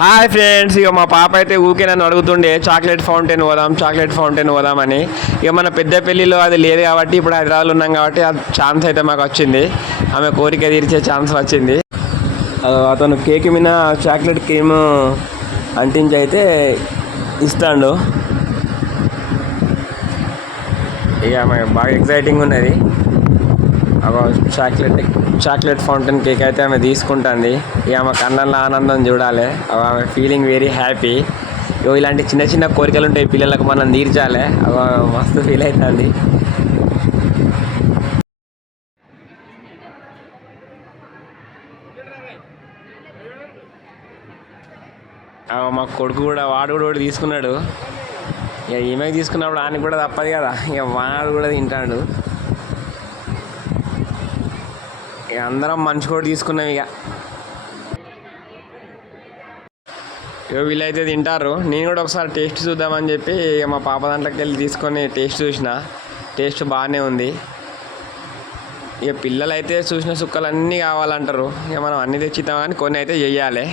Hi friends, ఇక మా పాప అయితే ఊకే నన్ను అడుగుతుండే చాక్లెట్ ఫౌంటైన్ పోదామని. ఇక మన పెద్ద పెళ్ళిలో అది లేదు కాబట్టి ఇప్పుడు హైదరాబాద్లో ఉన్నాం కాబట్టి ఆ ఛాన్స్ అయితే మాకు వచ్చింది. ఆమె కోరిక తీర్చే ఛాన్స్ వచ్చింది. అతను కేక్ మీద చాక్లెట్ క్రీమ్ అంటించి అయితే ఇస్తాడు. ఇక ఆమె బాగా ఎగ్జైటింగ్ ఉన్నది. చాక్లెట్ ఫౌంటైన్ కేక్ అయితే ఆమె తీసుకుంటుంది. ఇక ఆమె కళ్ళల్లో ఆనందం చూడాలి. ఆమె ఫీలింగ్ వెరీ హ్యాపీ. ఇలాంటి చిన్న చిన్న కోరికలు ఉంటాయి పిల్లలకు, మనం తీర్చాలి. మస్తు ఫీల్ అవుతుంది. మా కొడుకు కూడా వాడు కూడా తీసుకున్నాడు. ఇక ఈమె తీసుకున్నప్పుడు ఆయనకు కూడా తప్పదు కదా, ఇక వాడు కూడా తింటాడు. ఇక అందరం మంచి కూడా తీసుకున్నాం. ఇక వీళ్ళైతే తింటారు. నేను కూడా ఒకసారి టేస్ట్ చూద్దామని చెప్పి ఇక మా పాప దాంట్లోకి వెళ్ళి తీసుకొని టేస్ట్ చూసిన. టేస్ట్ బాగానే ఉంది. ఇక పిల్లలు అయితే చూసిన సుక్కలు అన్నీ కావాలంటారు. ఇక మనం అన్నీ తెచ్చిద్దాం కానీ కొన్ని అయితే చెయ్యాలి.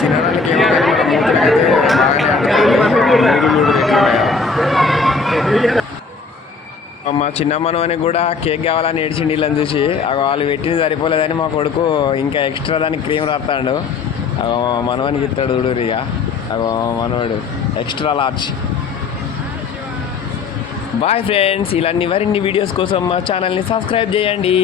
తినడానికి మా చిన్నమ్మను అని కూడా కేక్ కావాలని ఏడ్చిండి. వీళ్ళని చూసి వాళ్ళు పెట్టింది సరిపోలేదని మా కొడుకు ఇంకా ఎక్స్ట్రా దానికి క్రీమ్ రాస్తాడు. మనవనికి ఇస్తాడు చూడు. ఇక మనవాడు ఎక్స్ట్రా లార్జ్. బాయ్ ఫ్రెండ్స్, ఇలాంటి మరిన్ని వీడియోస్ కోసం మా ఛానల్ని సబ్స్క్రైబ్ చేయండి.